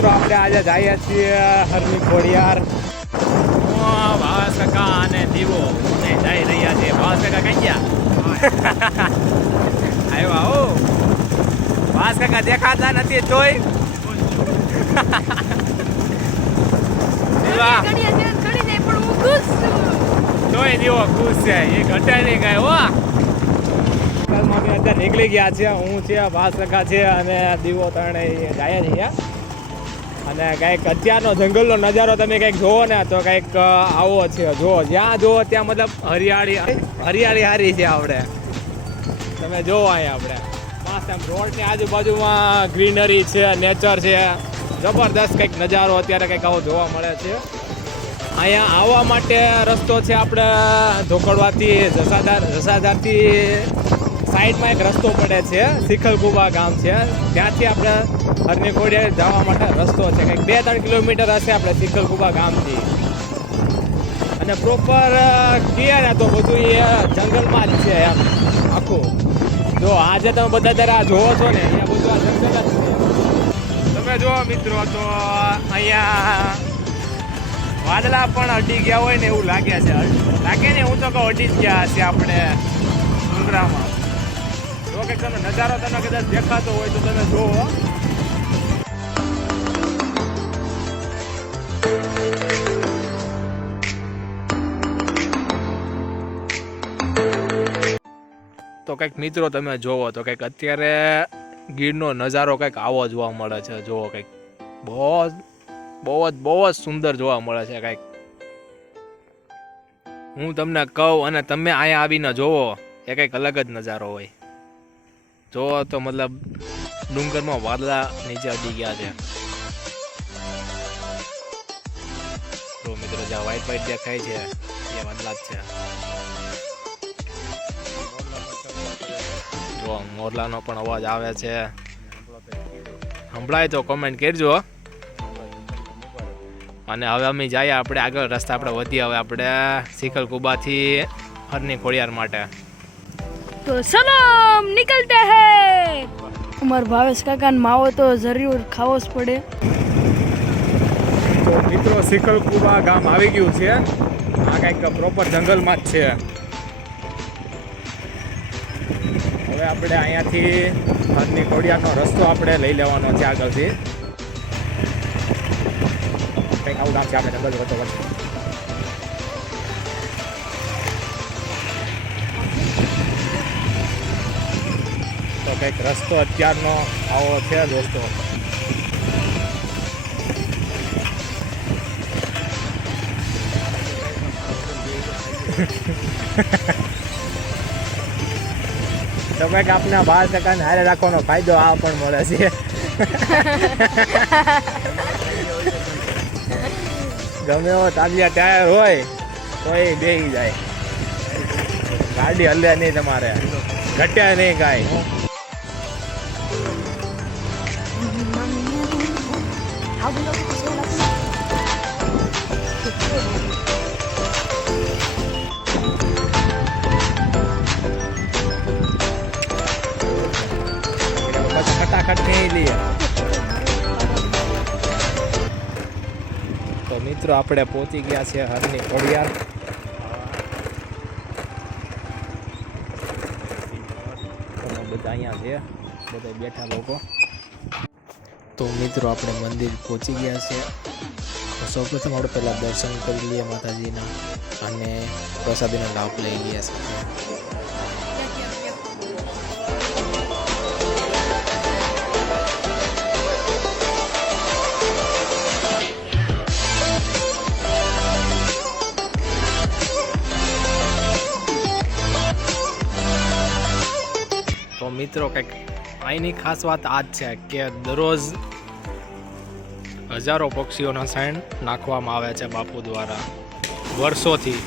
મિત્રો આપણે આજે જઈએ છીએ હરની ખોડિયાર. ભાવેશ કાકા અને દીવો અને જઈ રહ્યા છે. ભાવેશ કાકા કઈ ગયા? આવ્યા હો. ભાવેશ કાકા દેખાતા નથી તોય તોય દીવો ખુશ છે. એ ઘટે નહીં કઈ હો. અમે અત્યારે નીકળી ગયા છે. હું છે, ભાવેશ કાકા છે અને દીવો ત્રણે જાય છે. અને કંઈક અત્યારનો જંગલનો નજારો તમે કંઈક જોવો ને તો કંઈક આવો છે. જો જ્યાં જોવો ત્યાં મતલબ હરિયાળી હારી છે. આપણે તમે જોવો અહીંયા આપણે મસ્ત રોડની આજુબાજુમાં ગ્રીનરી છે, નેચર છે, જબરદસ્ત કંઈક નજારો અત્યારે કંઈક આવો જોવા મળે છે. અહીંયા આવવા માટે રસ્તો છે આપણે ધોકડવાથી જસાધારથી સાઈડમાં એક રસ્તો પડે છે, શિખલકુબા ગામ છે. ત્યાંથી આપણે હરની ખોડિયાર જવા માટે રસ્તો છે. કંઈક 2-3 કિલોમીટર હશે આપણે શિખલકુબા ગામથી. અને પ્રોપર કહીએ ને તો બધું એ જંગલમાં જ છે એમ આખું. જો આજે તમે બધા ત્યારે જોવો છો ને અહીંયા બધું આ જંગલ જ છે. તમે જુઓ મિત્રો તો અહીંયા વાદળા પણ અડી ગયા હોય ને એવું લાગે છે. લાગે ને હું તો કહું અડી જ ગયા હશે આપણે ડુંગરામાં. જો કે તમે નજારો તમે કદાચ દેખાતો હોય તો તમે જુઓ. તો કંઈક મિત્રો તમે જોવો તો કંઈક અત્યારે ગીરનો નજારો કંઈક આવો જોવા મળે છે. જુઓ કંઈક બહુ જ સુંદર જોવા મળે છે. કંઈક હું તમને કહું અને તમે અહીંયા આવીને જોવો એ કંઈક અલગ જ નજારો હોય. જોવો તો મતલબ ડુંગરમાં વાદળા નીચે અડી ગયા છે. તો મિત્રો જ્યાં વ્હાઈટ દેખાય છે એ વાદળા જ છે. જો મોરલાનો પણ અવાજ આવે છે. સંભળાય તો કોમેન્ટ કરજો. અને હવે અમે જઈએ આપણે આગળ રસ્તા આપણે વધીએ. હવે આપણે શિખલકુબાથી હરની ખોડિયાર માટે. તો સલામ નિકલતે હે. અમાર ભાવેશ કાકા ને માવો તો જરૂર ખાવો જ પડે. તો મિત્રો શિખલકુબા ગામ આવી ગયું છે. આ કંઈક પ્રોપર જંગલમાં જ છે. હવે આપણે અહીંયાથી હરની ખોડિયારનો રસ્તો આપણે લઈ લેવાનો છે આગળથી. કંઈક આવું ગામ છે. આપણે જંગલ હતો તો કંઈક રસ્તો અત્યારનો આવો છે દોસ્તો. તો કંઈક આપણે 12% હારે રાખવાનો ફાયદો આ પણ મળે છે. ગમે એવો તાલિયા ટાયર હોય તો એ બેસી જાય. ગાડી હલે નહીં, તમારે ઘટે નહીં કાંઈ. ફટાફટ નહીં લઈએ. તો મિત્રો આપણે પહોંચી ગયા છે હરની ખોડિયાર. બધા અહીંયા છે, બધા બેઠા લોકો. તો મિત્રો આપણે મંદિર પહોંચી ગયા છે. સૌપ્રથમ આપણે પહેલાં દર્શન કરી લઈએ માતાજીના અને પ્રસાદીનો લાભ લઈ લઈએ સાથે. તો મિત્રો કંઈક અહીંની ખાસ વાત આ જ છે કે દરરોજ હજારો પક્ષીઓના સાઈન નાખવામાં આવે છે બાપુ દ્વારા વર્ષોથી.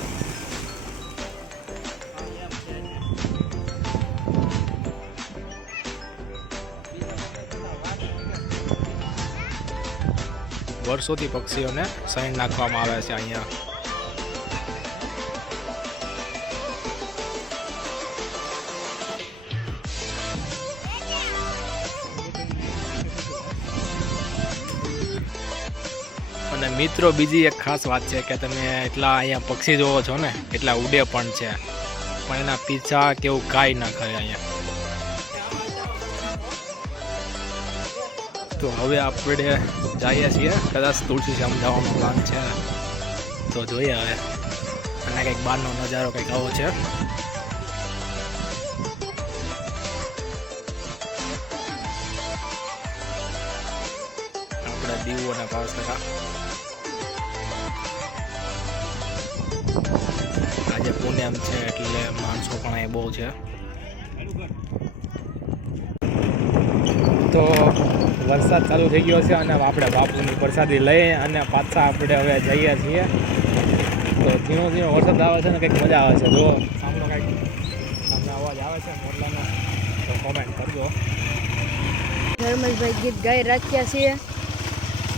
પક્ષીઓને સાઈન નાખવામાં આવે છે અહીંયા. અને મિત્રો બીજી એક ખાસ વાત છે કે તમે એટલા અહીંયા પક્ષી જોવો છો ને એટલા ઉડે પણ છે, પણ એના પીછા કેવું કાંઈ ના કરે અહીંયા. તો હવે આપણે જઈએ છીએ, કદાચ તુલસીશ્યામ જવાનો પ્લાન છે, તો જોઈએ હવે. અને કંઈક બહારનો નજારો કંઈક આવો છે. આપણા દીવો અને પાવસકા આજે પૂનમ છે એટલે માણસો પણ અહીં બહુ છે. તો વરસાદ ચાલુ થઈ ગયો છે અને આપણે બાપુની પ્રસાદી લઈ અને પાછા આપણે હવે જઈએ છીએ. તો ધીણો ધીણો વરસાદ આવે છે ને કંઈક મજા આવે છે. જો સામનો કંઈક સામે અવાજ આવે છે મોરલાનો તો કોમેન્ટ કરજો. ધર્મેશભાઈ ગીત ગાઈ રાખ્યા છીએ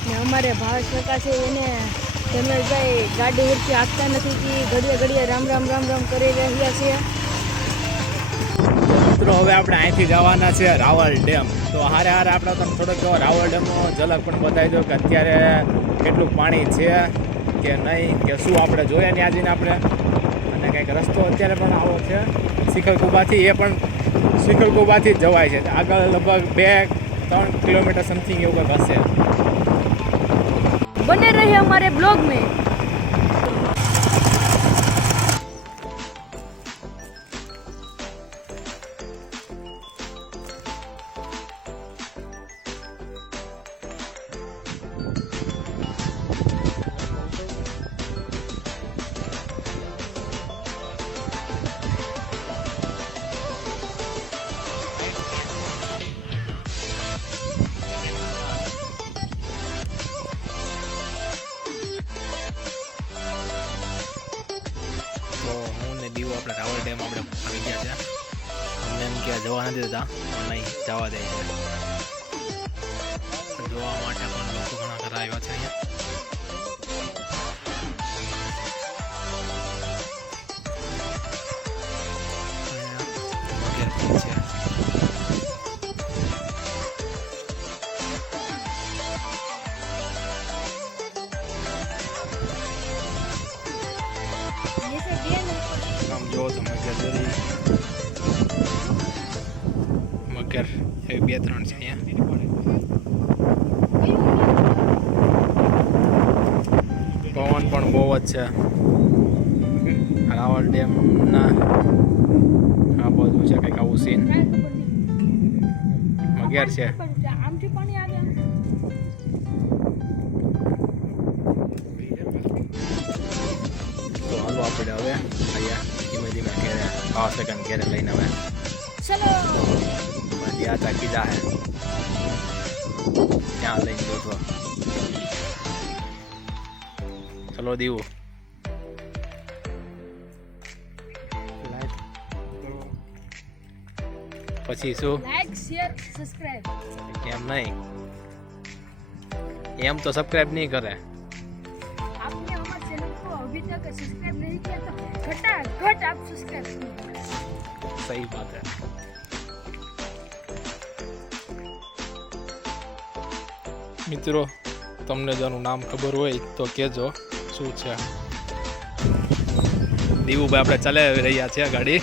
ને અમારે ભાવેશ કાકા છે એને ધર્મેશભાઈ ગાડી ઉડતી આપતા નથી કે ઘડીએ ઘડીએ રામ રામ રામ રામ કરી રહ્યા છીએ. મિત્રો હવે આપણે અહીંથી જવાના છે રાવલ ડેમ. તો હારે હારે આપણે તમને થોડોક રાવલ ડેમનો ઝલક પણ બતાવી દો કે અત્યારે કેટલું પાણી છે કે નહીં, કે શું આપણે જોઈએ ત્યાં જઈને આપણે. અને કંઈક રસ્તો અત્યારે પણ આવો છે શિખરકુબાથી, એ પણ શિખરકુબાથી જ જવાય છે. આગળ લગભગ 2-3 કિલોમીટર સમથિંગ એવું કંઈક હશે. बने रहिए हमारे ब्लॉग में. તો હું ને દીવો આપણે રાવલ ડેમ આપણે આવી ગયા છે. અમને એમ કે જવા નથી દેતા, પણ નહીં જવા દે છે. જોવા માટે પણ લોકો ઘણા ખરા આવ્યા છે અહીંયા. વગેરે પણ છે. આમ જો તમે ગજરી મગર એવી 2-3 છે અહીંયા. પવન પણ બહુ જ છે. રાવલ ડેમના આ બધું છે કંઈક આવું સીન. મગર છે. તો હાલો આપણે હવે અહીંયા ધીમે ધીમે ઘેરે આ સેકન્ડ ઘેરે લઈને હવે ચલો ત્યાં ચાકી જાહે ત્યાં લઈને જતો. ચલો દીવું પછી શું લાઈક શેર સબસ્ક્રાઇબ. એમ નહીં, એમ તો સબસ્ક્રાઇબ નહીં કરે. आपने हमारे चैनल को अभी तक सब्सक्राइब नहीं किया तो घटाघट आप सब्सक्राइब कीजिए. સહી બાત હે. મિત્રો તમને જેનું નામ ખબર હોય તો કહેજો શું છે. દીવુભાઈ આપણે ચલાવી રહ્યા છીએ ગાડી.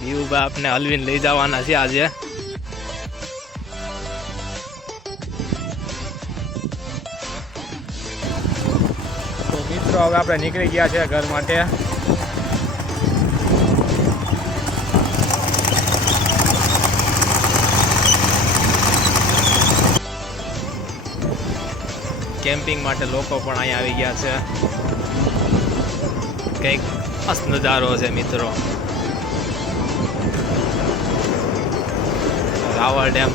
દીવુભાઈ આપને હલવીને લઈ જવાના છે આજે. તો મિત્રો હવે આપણે નીકળી ગયા છે ઘર માટે. કેમ્પિંગ માટે લોકો પણ અહીંયા આવી ગયા છે. કંઈક મસ્ત નજારો છે મિત્રો. રાવલ ડેમ